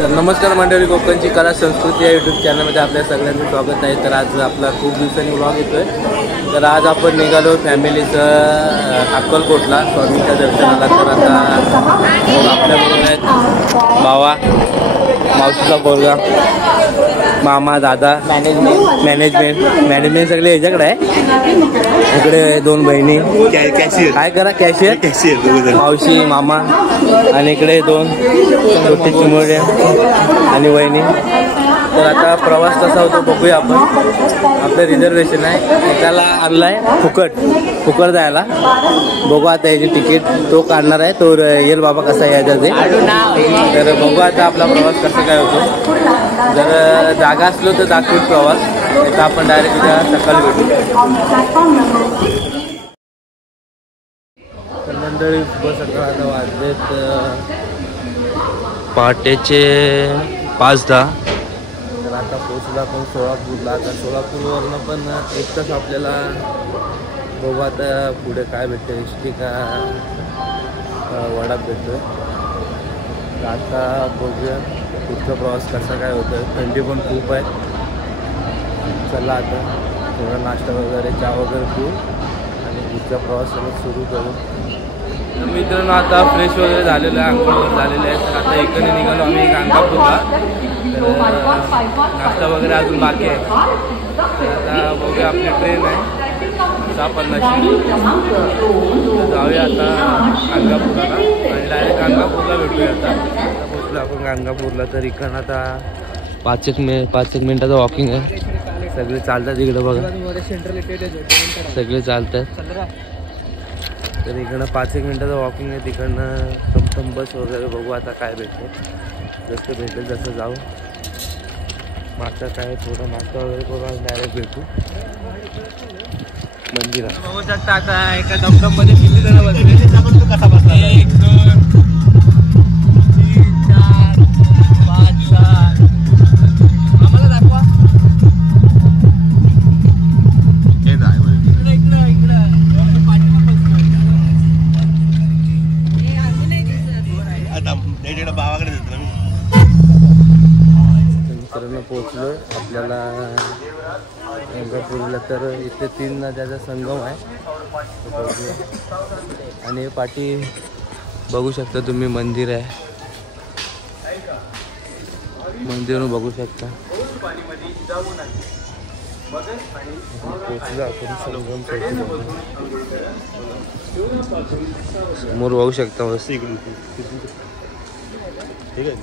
तर नमस्कार मंडळी, कोकणची कला संस्कृती या यूट्यूब चॅनलमध्ये आपल्या सगळ्यांचं स्वागत आहे. तर आज आपला खूप दिवसांनी व्लॉग येतोय. तर आज आपण निघालो फॅमिलीचं अक्कलकोटला स्वामीच्या दर्शनाला. तर आता आपल्याबरोबर आहेत भावा, मावशीचा पोरगा, मामा, दादा, मॅनेजमेंट सगळे याच्याकडे आहे. इकडे 2 बहिणी, काय करा कॅशियर, मावशी, मामा, आणि इकडे 2 छोटे चिमुरडे आणि वहिनी. तर आता प्रवास कसा होतो बघूया आपण. आपलं रिझर्वेशन आहे, त्याला आणलाय फुकट जायला. बघू आता याची तिकीट तो काढणार आहे, तो येईल बाबा कसा यायचा ते. तर बघू आता आपला प्रवास कसा काय होतो. जर जागा असलो तर दाखवू प्रवास, तर आपण डायरेक्ट उद्या सकाळी भेटू. तर मंडळी सकाळ आता वाजलेत पहाटेचे 5:10. तर आता पोचला आपण सोलापूरला. आता सोलापूरवरनं पण 1 तास आपल्याला. बघू आता पुढे काय भेटतं, एसटी का वडा भेटतो. तर आता बघूया पुढचा प्रवास कसा काय होतं. थंडी पण खूप आहे. चला आता थोडा नाश्ता वगैरे, चहा वगैरे पिऊ आणि पुढचा प्रवास सुरू करू. तर मित्रांनो आता फ्रेश वगैरे झालेलं आहे, अंघोळ वगैरे झालेलं आहे. तर आता इकडे निघालो आम्ही गाणगापूरला. नाश्ता वगैरे अजून बाकी आहे. आता बघूया, आपली ट्रेन आहे 6:50. जाऊया आता गाणगापूरला आणि डायरेक्ट गाणगापूरला भेटूया. आता पोचलो आपण गाणगापूरला. तर इकडं आता 5 एक मिनिटाचं वॉकिंग आहे. सगळे चालतात इकडं बघा, सगळे चालतात. तर इकडनं 5 एक मिनिटाचं वॉकिंग आहे. तिकडनं टमटम बस वगैरे बघू आता काय भेटतं. जसं भेटेल तसं जाऊ. मागचा काय थोडा नाश्ता वगैरे करू आणि डायरेक्ट भेटू मंदिरात. बघू शकता आता एका टमटममध्ये किती जण बसले. कसा बसला 1 2 3 4 5 6. आम्हाला दाखवा भावाकडे देतो मी. मित्रांनो पोचलो आपल्याला गाणगापूरला. तर इथे 3 नद्याचा संगम आहे आणि पाठी बघू शकता तुम्ही मंदिर आहे. मंदिर बघू शकता. पोचलो आपण संगम समोर बघू शकता मस्त. ठीक आहे.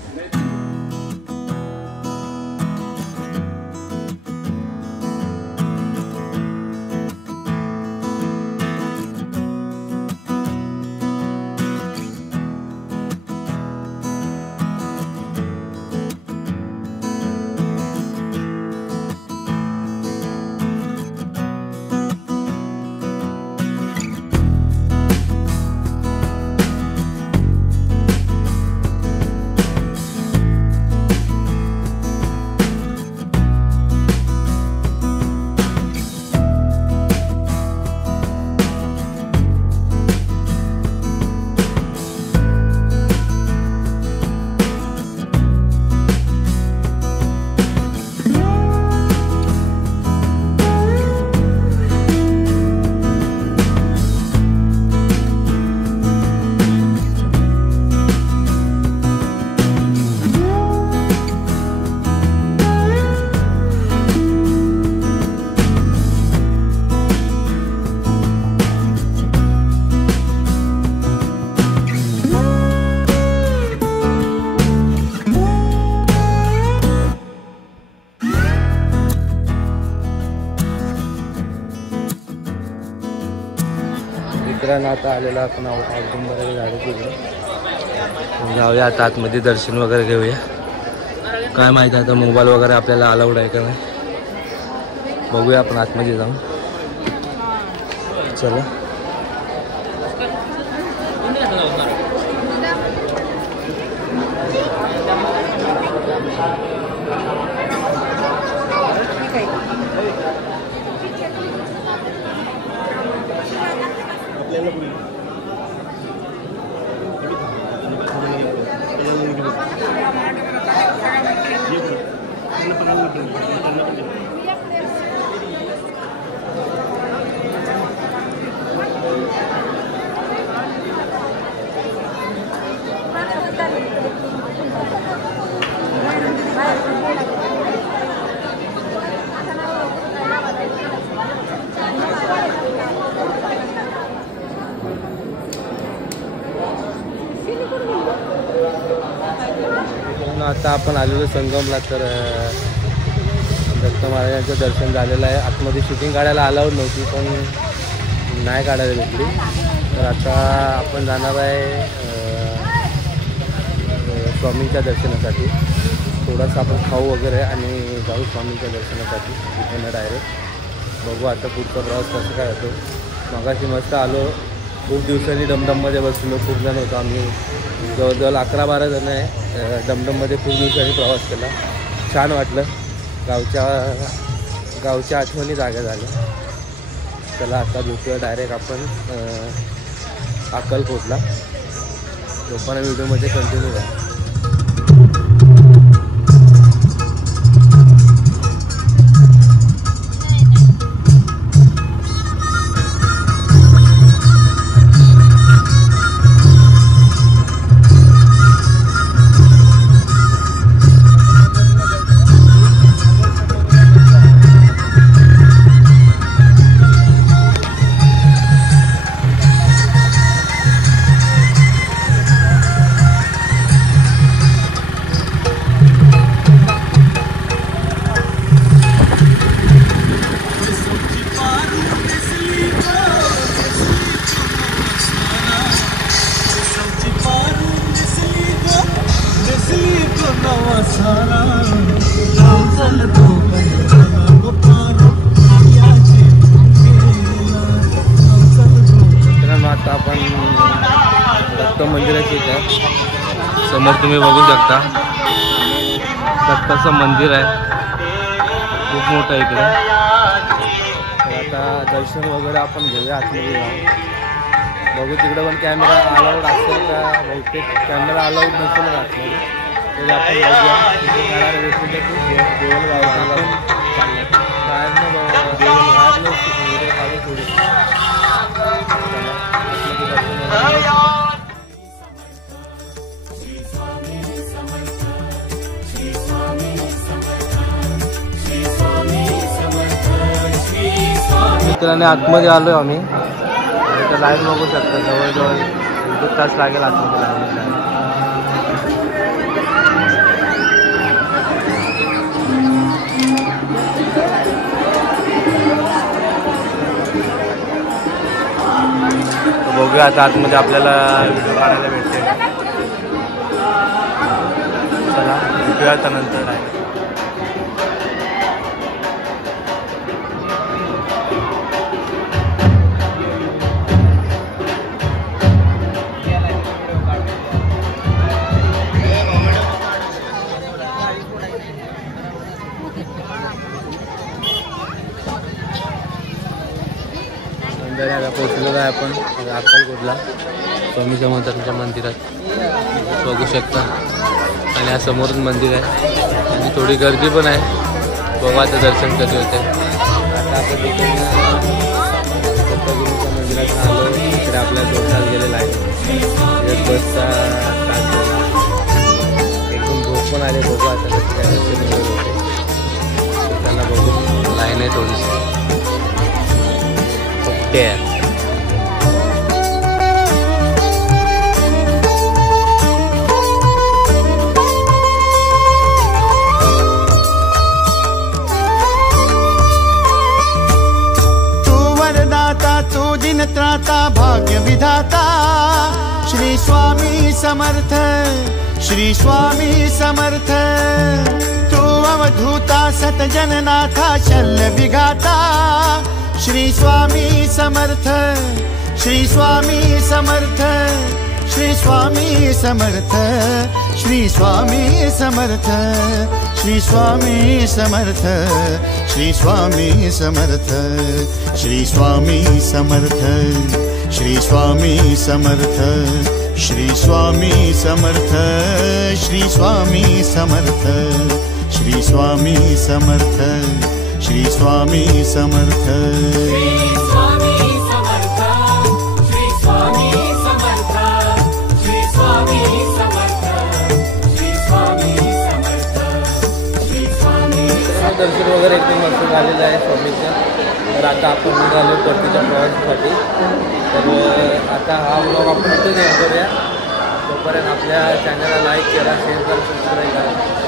मित्रांनो आता आलेला आपण औदुंबराच्या झाडं जाऊया. आता आतमध्ये दर्शन वगैरे घेऊया. काय माहिती आता मोबाईल वगैरे आपल्याला अलाउड आहे का नाही. बघूया आपण आतमध्ये जाऊन. चला आता आपण आलेलो संगमला, तर दत्त महाराजांचं दर्शन झालेलं आहे. आतमध्ये शूटिंग काढायला अलाउड नव्हती, पण नाही काढायला भेटली. तर आता आपण जाणार आहे स्वामींच्या दर्शनासाठी. थोडासा आपण खाऊ वगैरे आणि जाऊ स्वामींच्या दर्शनासाठी तिथे डायरेक्ट. बघू आता पुढचा प्रवास कसं काय होतो. मगाशी मस्त आलो, खूप दिवसांनी डमडममध्ये बसलो. खूप जण होतो आम्ही, जवळजवळ 11-12 जण आहे. डमडममध्ये खूप दिवसांनी प्रवास केला, छान वाटलं. गावच्या आठवणी जागा झाल्या. चला आता भेटूया डायरेक्ट आपण अक्कलकोटला. लोकांना व्हिडिओमध्ये कंटिन्यू करा. आता आपण दत्त मंदिराची इथे समोर तुम्ही बघू शकता. दत्ताचं मंदिर आहे, खूप मोठं आहे इकडे. तर आता दर्शन वगैरे आपण घेऊया, आतमध्ये जाऊन बघू. तिकडे पण कॅमेरा अलाउड असेल का, बहुतेक कॅमेरा अलाउड नसेल आतमध्ये. तरी आपण बघूया तिथे जाणाऱ्या गोष्टी देवल गावाला मित्रांनी आतमध्ये आलो आहे आम्ही. तर लाईन बघू शकता, जवळजवळ 1 तास लागेल आतमध्ये लाईन. बघूया आता आतमध्ये आपल्याला व्हिडिओ काढायला भेटते. चला भेटूया आता नंतर आहे. आता पोचलेलो आहे आपण अक्कलकोटला, स्वामी समर्थांच्या मंदिरात बघू शकता. आणि हा समोरून मंदिर आहे आणि थोडी गर्दी पण आहे. बघू आता दर्शन कधी होते. आता आपण दत्तगुरूच्या मंदिरात आलो. इकडे आपला 2 तास गेलेला आहे. बसचा तास झाला, एकदम झोप पण आले. बघू आता कसं काय दर्शन वगैरे होते. त्यांना बघू, लाईन आहे थोडीशी. ओके दिन त्राता भाग्य विधाता श्री स्वामी समर्थ, श्री स्वामी समर्थ. तू अवधूता सतजननाथा शल्य विघाता श्री स्वामी समर्थ, श्री स्वामी समर्थ, श्री स्वामी समर्थ, श्री स्वामी समर्थ, श्री स्वामी समर्थ, श्री स्वामी समर्थ, श्री स्वामी समर्थ, श्री स्वामी समर्थ, श्री स्वामी समर्थ, श्री स्वामी समर्थ, श्री स्वामी समर्थ, श्री स्वामी समर्थ. दर्शन वगैरे एकदम मस्त झालेलं आहे स्वामीचं. तर आता आपण निघालो परतीच्या प्रवासासाठी. तर आता हा ब्लॉग आपण इथेच एंड करूया. तोपर्यंत आपल्या चॅनलला लाईक करा, शेअर करा, सबस्क्राईब करा.